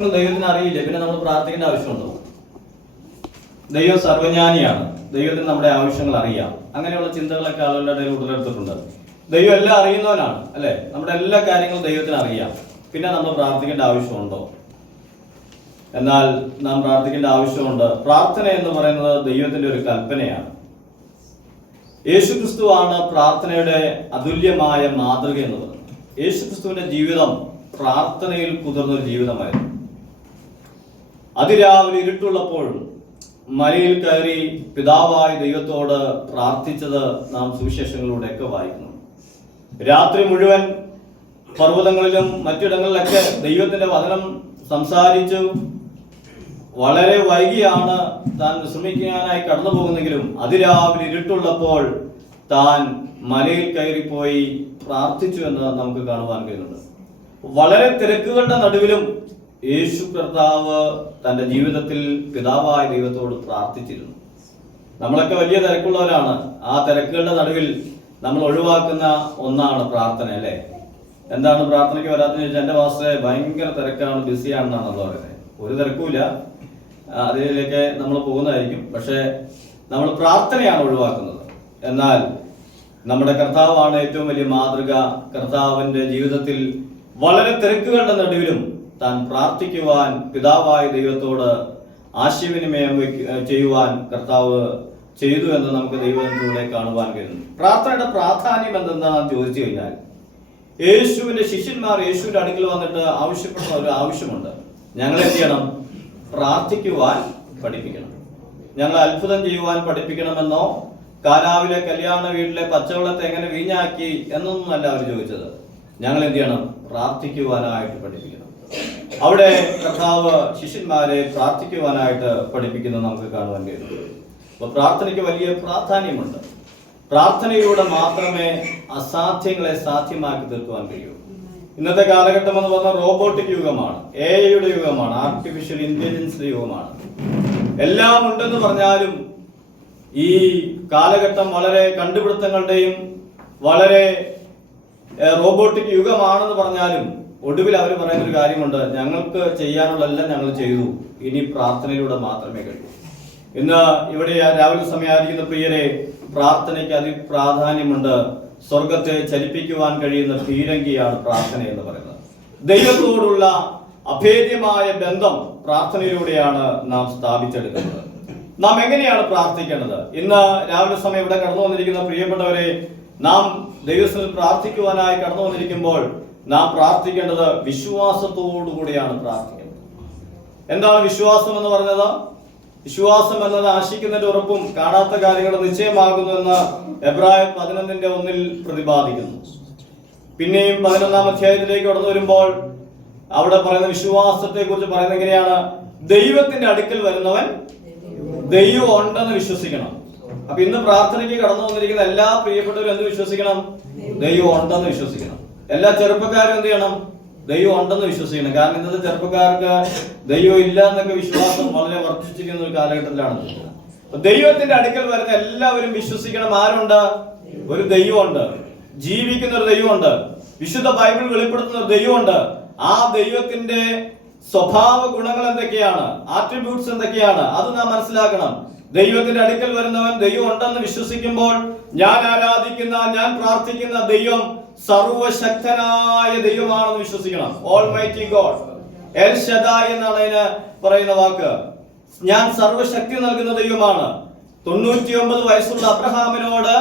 ദൈവത്തിന് അറിയില്ല, പിന്നെ നമ്മൾ പ്രാർത്ഥിക്കേണ്ട ആവശ്യമുണ്ടോ? ദൈവം സർവജ്ഞാനിയാണ്, ദൈവത്തിന് നമ്മുടെ ആവശ്യങ്ങൾ അറിയാം. അങ്ങനെയുള്ള ചിന്തകളൊക്കെ ആളുകളുടെ ഇടയിൽ ഉടലെടുത്തിട്ടുണ്ട്. ദൈവം എല്ലാം അറിയുന്നവനാണ്, അല്ലെ? നമ്മുടെ എല്ലാ കാര്യങ്ങളും ദൈവത്തിന് അറിയാം, പിന്നെ നമ്മൾ പ്രാർത്ഥിക്കേണ്ട ആവശ്യമുണ്ടോ? എന്നാൽ നാം പ്രാർത്ഥിക്കേണ്ട ആവശ്യമുണ്ട്. പ്രാർത്ഥന എന്ന് പറയുന്നത് ദൈവത്തിന്റെ ഒരു കൽപ്പനയാണ്. യേശുക്രിസ്തുവാണ് പ്രാർത്ഥനയുടെ അതുല്യമായ മാതൃക എന്ന് പറയുന്നത്. യേശുക്രിസ്തുവിന്റെ ജീവിതം പ്രാർത്ഥനയിൽ കുതിർന്നൊരു ജീവിതമായിരുന്നു. അതിരാവിലെ ഇരുട്ടുള്ളപ്പോഴും മലയിൽ കയറി പിതാവായ ദൈവത്തോട് പ്രാർത്ഥിച്ചത് നാം സുവിശേഷങ്ങളിലൂടെയൊക്കെ വായിക്കുന്നു. രാത്രി മുഴുവൻ പർവ്വതങ്ങളിലും മറ്റിടങ്ങളിലൊക്കെ ദൈവത്തിന്റെ വചനം സംസാരിച്ചു. വളരെ വൈകിയാണ് താൻ വിശ്രമിക്കാനായി കടന്നു പോകുന്നെങ്കിലും അതിരാവിലെ ഇരുട്ടുള്ളപ്പോൾ താൻ മലയിൽ കയറിപ്പോയി പ്രാർത്ഥിച്ചു എന്ന് നമുക്ക് കാണുവാൻ കഴിയുന്നുണ്ട്. വളരെ തിരക്കുകളുടെ നടുവിലും യേശു കർത്താവ് തന്റെ ജീവിതത്തിൽ പിതാവായ ദൈവത്തോട് പ്രാർത്ഥിച്ചിരുന്നു. നമ്മളൊക്കെ വലിയ തിരക്കുള്ളവരാണ്. ആ തിരക്കുകളുടെ നടുവിൽ നമ്മൾ ഒഴിവാക്കുന്ന ഒന്നാണ് പ്രാർത്ഥന, അല്ലേ? എന്താണ് പ്രാർത്ഥനയ്ക്ക് വരാത്തെന്ന് ചോദിച്ചാൽ, എന്റെ വാസ്തവ ഭയങ്കര തിരക്കാണ്, ബിസിയാണെന്നാണല്ലോ പറയുന്നത്. ഒരു തിരക്കുമില്ല, അതിലേക്ക് നമ്മൾ പോകുന്നതായിരിക്കും. പക്ഷെ നമ്മൾ പ്രാർത്ഥനയാണ് ഒഴിവാക്കുന്നത്. എന്നാൽ നമ്മുടെ കർത്താവാണ് ഏറ്റവും വലിയ മാതൃക. കർത്താവിന്റെ ജീവിതത്തിൽ വളരെ തിരക്കുകളുടെ നടുവിലും താൻ പ്രാർത്ഥിക്കുവാൻ, പിതാവായ ദൈവത്തോട് ആശയവിനിമയം ചെയ്യുവാൻ കർത്താവ് ചെയ്തു എന്ന് നമുക്ക് ദൈവത്തിലൂടെ കാണുവാൻ കഴിയുന്നു. പ്രാർത്ഥനയുടെ പ്രാധാന്യം എന്തെന്നാണ് ചോദിച്ചു കഴിഞ്ഞാൽ, യേശുവിന്റെ ശിഷ്യന്മാർ യേശുവിന്റെ അടുക്കൽ വന്നിട്ട് ആവശ്യപ്പെടുന്ന ഒരു ആവശ്യമുണ്ട്. ഞങ്ങൾ എന്ത് ചെയ്യണം? പ്രാർത്ഥിക്കുവാൻ പഠിപ്പിക്കണം. ഞങ്ങൾ അത്ഭുതം ചെയ്യുവാൻ പഠിപ്പിക്കണമെന്നോ കാനാവിലെ കല്യാണ വീട്ടിലെ പച്ചവെള്ളത്തെ എങ്ങനെ വീഞ്ഞാക്കി എന്നൊന്നുമല്ല അവർ ചോദിച്ചത്. ഞങ്ങൾ എന്ത് ചെയ്യണം? പ്രാർത്ഥിക്കുവാനായിട്ട് പഠിപ്പിക്കണം. അവിടെ കർത്താവ് ശിഷ്യന്മാരെ പ്രാർത്ഥിക്കുവാനായിട്ട് പഠിപ്പിക്കുന്നത് നമുക്ക് കാണുവാൻ കഴിയും. അപ്പൊ പ്രാർത്ഥനയ്ക്ക് വലിയ പ്രാധാന്യമുണ്ട്. പ്രാർത്ഥനയിലൂടെ മാത്രമേ അസാധ്യങ്ങളെ സാധ്യമാക്കി തീർക്കുവാൻ കഴിയൂ. ഇന്നത്തെ കാലഘട്ടം എന്ന് പറഞ്ഞാൽ റോബോട്ടിക് യുഗമാണ്, AI-യുടെ യുഗമാണ്, ആർട്ടിഫിഷ്യൽ ഇന്റലിജൻസിന്റെ യുഗമാണ്. എല്ലാം ഉണ്ടെന്ന് പറഞ്ഞാലും ഈ കാലഘട്ടം വളരെ കണ്ടുപിടുത്തങ്ങളുടെയും വളരെ റോബോട്ടിക് യുഗമാണെന്ന് പറഞ്ഞാലും ഒടുവിൽ അവർ പറയുന്ന ഒരു കാര്യമുണ്ട്: ഞങ്ങൾക്ക് ചെയ്യാനുള്ളതെല്ലാം ഞങ്ങൾ ചെയ്തു, ഇനി പ്രാർത്ഥനയിലൂടെ മാത്രമേ കഴിയൂ. ഇന്ന് ഇവിടെ രാവിലെ സമയമായിരിക്കുന്ന പ്രിയരെ, പ്രാർത്ഥനയ്ക്ക് അതിപ്രാധാന്യമുണ്ട്. സ്വർഗത്തെ ചലിപ്പിക്കുവാൻ കഴിയുന്ന പീരങ്കിയാണ് പ്രാർത്ഥന എന്ന് പറയുന്നത്. ദൈവത്തോടുള്ള അഭേദ്യമായ ബന്ധം പ്രാർത്ഥനയിലൂടെയാണ് നാം സ്ഥാപിച്ചെടുക്കുന്നത്. നാം എങ്ങനെയാണ് പ്രാർത്ഥിക്കേണ്ടത്? ഇന്ന് രാവിലെ സമയം ഇവിടെ കടന്നു വന്നിരിക്കുന്ന പ്രിയപ്പെട്ടവരെ, നാം ദൈവത്തിൽ പ്രാർത്ഥിക്കുവാനായി കടന്നു വന്നിരിക്കുമ്പോൾ നാം പ്രാർത്ഥിക്കേണ്ടത് വിശ്വാസത്തോടു കൂടിയാണ് പ്രാർത്ഥിക്കേണ്ടത്. എന്താണ് വിശ്വാസം എന്ന് പറഞ്ഞത്? വിശ്വാസം എന്നത് ആശിക്കുന്നതിന്റെ ഉറപ്പും കാണാത്ത കാര്യങ്ങൾ നിശ്ചയമാകുന്നു എന്ന് എബ്രായർ 11:1 പ്രതിപാദിക്കുന്നു. പിന്നെയും 11-ാം അധ്യായത്തിലേക്ക് കടന്നു വരുമ്പോൾ അവിടെ പറയുന്ന വിശ്വാസത്തെ കുറിച്ച് പറയുന്നത് എങ്ങനെയാണ്? ദൈവത്തിന്റെ അടുക്കൽ വരുന്നവൻ ദൈവം ഉണ്ടെന്ന് വിശ്വസിക്കണം. അപ്പൊ ഇന്ന് പ്രാർത്ഥനയ്ക്ക് കടന്നു വന്നിരിക്കുന്ന എല്ലാ പ്രിയപ്പെട്ടവരും എന്ത് വിശ്വസിക്കണം? ദൈവം ഉണ്ടെന്ന് വിശ്വസിക്കണം. എല്ലാ ചെറുപ്പക്കാരും എന്ത് ചെയ്യണം? ദൈവം ഉണ്ടെന്ന് വിശ്വസിക്കണം. കാരണം ഇന്നത്തെ ചെറുപ്പക്കാർക്ക് ദൈവം ഇല്ല എന്നൊക്കെ വിശ്വാസം വളരെ വർദ്ധിച്ചിരിക്കുന്ന ഒരു കാലഘട്ടത്തിലാണ്. ദൈവത്തിന്റെ അടുക്കൽ വരുന്ന എല്ലാവരും വിശ്വസിക്കണം. ആരുണ്ട്? ഒരു ദൈവമുണ്ട്, ജീവിക്കുന്ന ഒരു ദൈവമുണ്ട്, വിശുദ്ധ ബൈബിൾ വെളിപ്പെടുത്തുന്ന ഒരു ദൈവമുണ്ട്. ആ ദൈവത്തിന്റെ സ്വഭാവ ഗുണങ്ങൾ എന്തൊക്കെയാണ്, ആട്രിബ്യൂട്ട്സ് എന്തൊക്കെയാണ്, അത് നാം മനസ്സിലാക്കണം. ദൈവത്തിന്റെ അടുക്കൽ വരുന്നവൻ ദൈവം ഉണ്ടെന്ന് വിശ്വസിക്കുമ്പോൾ, ഞാൻ ആരാധിക്കുന്ന, ഞാൻ പ്രാർത്ഥിക്കുന്ന ദൈവം സർവശക്തനായ ദൈവമാണെന്ന് വിശ്വസിക്കണം. ഓൾമൈറ്റി ഗോഡ്, എൽ ഷദായ് എന്നാണ് അതിന് പറയുന്ന വാക്ക്. ഞാൻ സർവശക്തി നൽകുന്ന ദൈവമാണ്. 99 വയസ്സുള്ള അബ്രഹാമിനോട്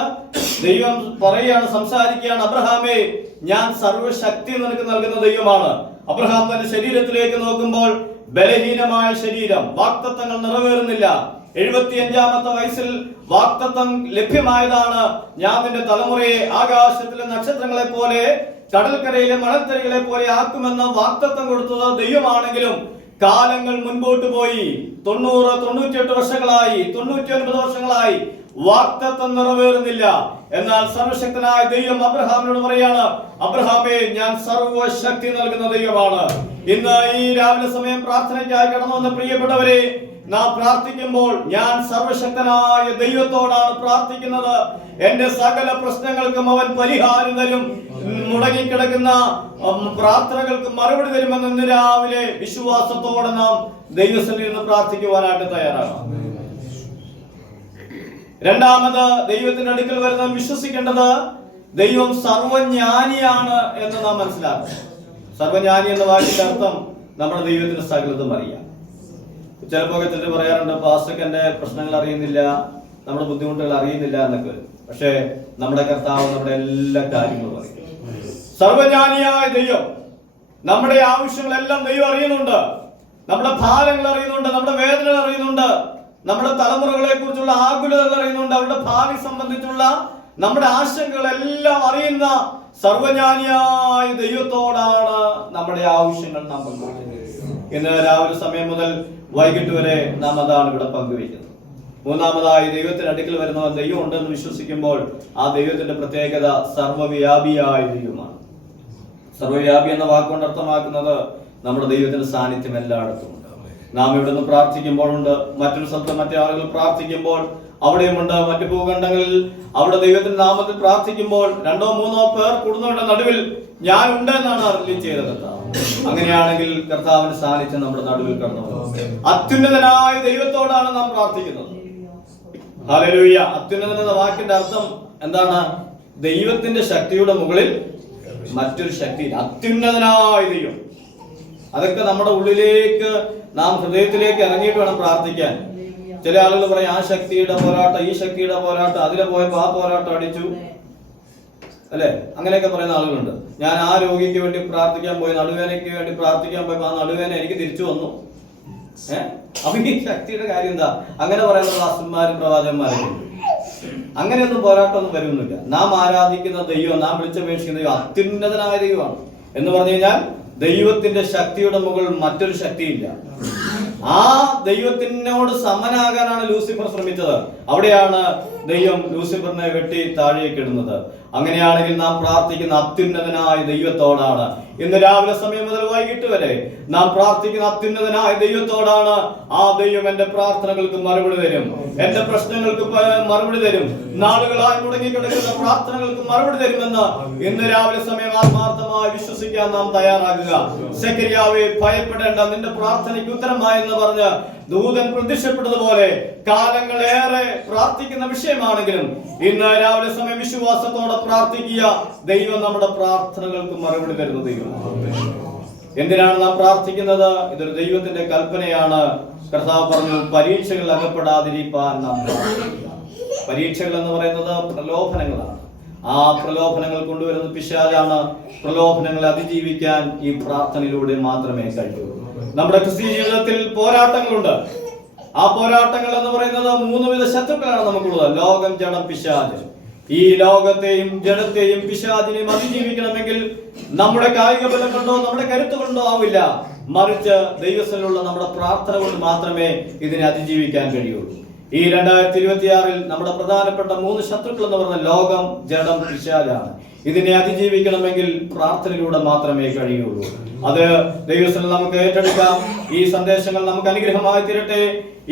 ദൈവം പറയുകയാണ്, സംസാരിക്കുകയാണ്: അബ്രഹാമേ, ഞാൻ സർവശക്തി നിനക്ക് നൽകുന്ന ദൈവമാണ്. അബ്രഹാം തന്റെ ശരീരത്തിലേക്ക് നോക്കുമ്പോൾ ബലഹീനമായ ശരീരം, വാഗ്ദത്തങ്ങൾ നിറവേറുന്നില്ല. 75-ാമത്തെ വയസ്സിൽ വാഗ്ദത്തം ലഭ്യമായതാണ്: ഞാൻ നിന്റെ തലമുറയെ ആകാശത്തിലെ നക്ഷത്രങ്ങളെ പോലെ കടൽക്കരയിലെ മണൽത്തരികളെ പോലെ ആക്കുമെന്ന് വാഗ്ദത്തം കൊടുത്തത് ദൈവമാണെങ്കിലും കാലങ്ങൾ മുൻപോട്ട് പോയി. 90-98 വർഷങ്ങളായി, 99 വർഷങ്ങളായി വാഗ്ദത്തം നിറവേറുന്നില്ല. എന്നാൽ സർവശക്തനായ ദൈവം അബ്രഹാമിനോട് പറയാണ്, അബ്രഹാമേ, ഞാൻ സർവശക്തി നൽകുന്ന ദൈവമാണ്. ഇന്ന് ഈ രാവിലെ സമയം പ്രാർത്ഥനയ്ക്കായി കടന്നു വന്ന പ്രിയപ്പെട്ടവരെ, നാം പ്രാർത്ഥിക്കുമ്പോൾ ഞാൻ സർവശക്തനായ ദൈവത്തോടാണ് പ്രാർത്ഥിക്കുന്നത്. എന്റെ സകല പ്രശ്നങ്ങൾക്കും അവൻ പരിഹാരം തരും. മുടങ്ങിക്കിടക്കുന്ന പ്രാർത്ഥനകൾക്ക് മറുപടി തരുമെന്ന് ഇന്ന് രാവിലെ വിശ്വാസത്തോടെ നാം ദൈവസന്നിധിയിൽ നിന്ന് പ്രാർത്ഥിക്കുവാനായിട്ട് തയ്യാറാണ്. രണ്ടാമത്, ദൈവത്തിന്റെ അടുക്കൽ വരുന്ന വിശ്വസിക്കേണ്ടത് ദൈവം സർവജ്ഞാനിയാണ് എന്ന് നാം മനസ്സിലാക്കണം. സർവജ്ഞാനി എന്ന വാക്കിന്റെ അർത്ഥം നമ്മുടെ ദൈവത്തിന് സകലതും അറിയാം. ചിലപ്പോൾ ചിലർ പറയാറുണ്ട്, പാസ്റ്റർക്ക് എന്റെ പ്രശ്നങ്ങൾ അറിയുന്നില്ല, നമ്മുടെ ബുദ്ധിമുട്ടുകൾ അറിയുന്നില്ല എന്നൊക്കെ വരും. പക്ഷേ നമ്മുടെ കർത്താവ് നമ്മുടെ എല്ലാ കാര്യങ്ങളും അറിയും. സർവജ്ഞാനിയായ ദൈവം നമ്മുടെ ആവശ്യങ്ങളെല്ലാം ദൈവം അറിയുന്നുണ്ട്. നമ്മുടെ ഭാരങ്ങൾ അറിയുന്നുണ്ട്, നമ്മുടെ വേദനകൾ അറിയുന്നുണ്ട്, നമ്മുടെ തലമുറകളെ കുറിച്ചുള്ള ആകുലതകൾ അറിയുന്നുണ്ട്, അവരുടെ ഭാവി സംബന്ധിച്ചുള്ള നമ്മുടെ ആശങ്കകളെല്ലാം അറിയുന്ന സർവജ്ഞാനിയായ ദൈവത്തോടാണ് നമ്മുടെ ആവശ്യങ്ങൾ നാം പങ്കുവയ്ക്കുന്നത്. ഇന്ന് രാവിലെ സമയം മുതൽ വൈകിട്ട് വരെ നാം അതാണ് ഇവിടെ പങ്കുവയ്ക്കുന്നത്. മൂന്നാമതായി, ദൈവത്തിന് അടുക്കൽ വരുന്നവൻ ദൈവം ഉണ്ടെന്ന് വിശ്വസിക്കുമ്പോൾ ആ ദൈവത്തിന്റെ പ്രത്യേകത സർവ്വവ്യാപിയായ ദൈവമാണ്. സർവ്വവ്യാപി എന്ന വാക്കുകൊണ്ട് അർത്ഥമാക്കുന്നത് നമ്മുടെ ദൈവത്തിന്റെ സാന്നിധ്യം എല്ലായിടത്തും ഉണ്ട്. നാം ഇവിടെ നിന്ന് പ്രാർത്ഥിക്കുമ്പോഴുണ്ട്, മറ്റൊരു സ്ഥലത്ത് മറ്റേ ആളുകൾ പ്രാർത്ഥിക്കുമ്പോൾ അവിടെയുമുണ്ട്. മറ്റു ഭൂഖണ്ഡങ്ങളിൽ അവിടെ ദൈവത്തിന്റെ നാമത്തിൽ പ്രാർത്ഥിക്കുമ്പോൾ 2 or 3 പേർ കൂടുന്നവരുടെ നടുവിൽ ഞാൻ ഉണ്ട് എന്നാണ് അരുളി ചെയ്തത് കർത്താവ്. അങ്ങനെയാണെങ്കിൽ കർത്താവിന്റെ സാന്നിധ്യം നമ്മുടെ നടുവിൽ കടന്നു വരും. അത്യുന്നതനായ ദൈവത്തോടാണ് നാം പ്രാർത്ഥിക്കുന്നത്. ഹല്ലേലൂയ. അത്യുന്നതൻ എന്ന വാക്കിന്റെ അർത്ഥം എന്താണ്? ദൈവത്തിന്റെ ശക്തിയുടെ മുകളിൽ മറ്റൊരു ശക്തി. അത്യുന്നതനായ ദൈവം. അതൊക്കെ നമ്മുടെ ഉള്ളിലേക്ക്, നാം ഹൃദയത്തിലേക്ക് ഇറങ്ങിയിട്ട് വേണം പ്രാർത്ഥിക്കാൻ. ചില ആളുകൾ പറയും, ആ ശക്തിയുടെ പോരാട്ടം, ഈ ശക്തിയുടെ പോരാട്ടം, അതിലെ പോയപ്പോ ആ പോരാട്ടം അടിച്ചു, അല്ലെ? അങ്ങനെയൊക്കെ പറയുന്ന ആളുകളുണ്ട്. ഞാൻ ആ രോഗിക്ക് വേണ്ടി പ്രാർത്ഥിക്കാൻ പോയി, നടുവേനയ്ക്ക് വേണ്ടി പ്രാർത്ഥിക്കാൻ പോയപ്പോ ആ നടുവേന എനിക്ക് തിരിച്ചു വന്നു. അപ്പൊ ഈ ശക്തിയുടെ കാര്യം എന്താ? അങ്ങനെ പറയുന്ന ദാസന്മാരും പ്രവാചകന്മാരൊക്കെ ഉണ്ട്. അങ്ങനെയൊന്നും പോരാട്ടമൊന്നും വരുന്നില്ല. നാം ആരാധിക്കുന്ന ദൈവം, നാം വിളിച്ചപേക്ഷിക്കുന്ന ദൈവം അത്യുന്നതനായ ദൈവമാണ്. എന്ന് പറഞ്ഞു കഴിഞ്ഞാൽ ദൈവത്തിന്റെ ശക്തിയുടെ മുകളിൽ മറ്റൊരു ശക്തിയില്ല. ആ ദൈവത്തിനോട് സമനാകാനാണ് ലൂസിഫർ ശ്രമിച്ചത്. അവിടെയാണ് ദൈവം ലൂസിഫറിനെ വെട്ടി താഴേക്ക് ഇടുന്നത്. അങ്ങനെയാണെങ്കിൽ നാം പ്രാർത്ഥിക്കുന്ന അത്യുന്നതനായ ദൈവത്തോടാണ്. ഇന്ന് രാവിലെ സമയം മുതൽ വൈകിട്ട് വരെ നാം പ്രാർത്ഥിക്കുന്ന അത്യുന്നതനായ ദൈവത്തോടാണ്. ആ ദൈവം എന്റെ പ്രാർത്ഥനകൾക്ക് മറുപടി തരും, എന്റെ പ്രശ്നങ്ങൾക്ക് മറുപടി തരും, നാളുകളായി മുടങ്ങിക്കിടക്കുന്ന പ്രാർത്ഥനകൾക്ക് മറുപടി തരുമെന്ന് ഇന്ന് രാവിലെ സമയം ആത്മാർത്ഥമായി വിശ്വസിക്കാൻ നാം തയ്യാറാകുക. സെഖര്യാവേ, ഭയപ്പെടേണ്ട, നിന്റെ പ്രാർത്ഥനയ്ക്ക് ഉത്തരമായെന്ന് പറഞ്ഞ് ദൂതൻ പ്രത്യക്ഷപ്പെട്ടതുപോലെ കാലങ്ങളേറെ പ്രാർത്ഥിക്കുന്ന വിഷയമാണെങ്കിലും ഇന്ന് രാവിലെ സമയം വിശ്വാസത്തോടെ പ്രാർത്ഥിക്കുക. ദൈവം നമ്മുടെ പ്രാർത്ഥനകൾക്ക് മറുപടി തരുന്ന ദൈവം. എന്തിനാണ് നാം പ്രാർത്ഥിക്കുന്നത്? ഇതൊരു ദൈവത്തിന്റെ കൽപ്പനയാണ്. കർത്താവ് പറഞ്ഞു, പരീക്ഷകൾ അകപ്പെടാതിരിക്കാൻ നാം പ്രാർത്ഥിക്കുക. പരീക്ഷകൾ എന്ന് പറയുന്നത് പ്രലോഭനങ്ങളാണ്. ആ പ്രലോഭനങ്ങൾ കൊണ്ടുവരുന്ന പിശാചാണ്. പ്രലോഭനങ്ങളെ അതിജീവിക്കാൻ ഈ പ്രാർത്ഥനയിലൂടെ മാത്രമേ കഴിയൂ. നമ്മുടെ ക്രിസ്തീയ ജീവിതത്തിൽ പോരാട്ടങ്ങളുണ്ട്. ആ പോരാട്ടങ്ങൾ എന്ന് പറയുന്നത് 3 വിധ ശത്രുക്കളാണ് നമുക്കുള്ളത്: ലോകം, ജഡം, പിശാച്. ഈ ലോകത്തെയും ജഡത്തെയും പിശാചിനെയും അതിജീവിക്കണമെങ്കിൽ നമ്മുടെ കായിക ബലം കൊണ്ടോ നമ്മുടെ കരുത്ത് കൊണ്ടോ ആവില്ല. മറിച്ച് ദൈവത്തിലുള്ള നമ്മുടെ പ്രാർത്ഥന കൊണ്ട് മാത്രമേ ഇതിനെ അതിജീവിക്കാൻ കഴിയുള്ളൂ. ഈ 2026-ൽ നമ്മുടെ പ്രധാനപ്പെട്ട 3 ശത്രുക്കൾ എന്ന് പറഞ്ഞ ലോകം, ജഡം, പിശാചാണ്. ഇതിനെ അതിജീവിക്കണമെങ്കിൽ പ്രാർത്ഥനയിലൂടെ മാത്രമേ കഴിയുള്ളൂ. അത് ദൈവത്തിൽ നമുക്ക് ഏറ്റെടുക്കാം. ഈ സന്ദേശങ്ങൾ നമുക്ക് അനുഗ്രഹമായി തീരട്ടെ.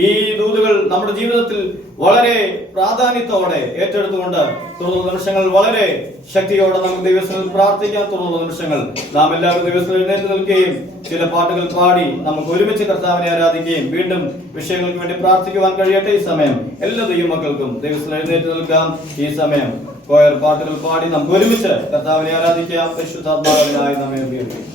ഈ ദൂതുകൾ നമ്മുടെ ജീവിതത്തിൽ വളരെ പ്രാധാന്യത്തോടെ ഏറ്റെടുത്തുകൊണ്ട് തുടർന്ന നിമിഷങ്ങൾ വളരെ ശക്തിയോടെ നമുക്ക് ദൈവത്തിൽ പ്രാർത്ഥിക്കാം. തുടർന്ന നിമിഷങ്ങൾ നാം എല്ലാവരും ദൈവത്തിൽ എഴുന്നേറ്റ് നിൽക്കുകയും ചില പാട്ടുകൾ പാടി നമുക്ക് ഒരുമിച്ച് കർത്താവിനെ ആരാധിക്കുകയും വീണ്ടും വിഷയങ്ങൾക്ക് വേണ്ടി പ്രാർത്ഥിക്കുവാൻ കഴിയട്ടെ. ഈ സമയം എല്ലാ ദൈവമക്കൾക്കും ദൈവത്തിൽ എഴുന്നേറ്റ് നിൽക്കാം. ഈ സമയം കോയർ പാട്ടുകൾ പാടി നമുക്ക് ഒരുമിച്ച് കർത്താവിനെ ആരാധിക്കാം. പരിശുദ്ധാത്മാവിനായി നമ്മെ ഉപയോഗിക്കും.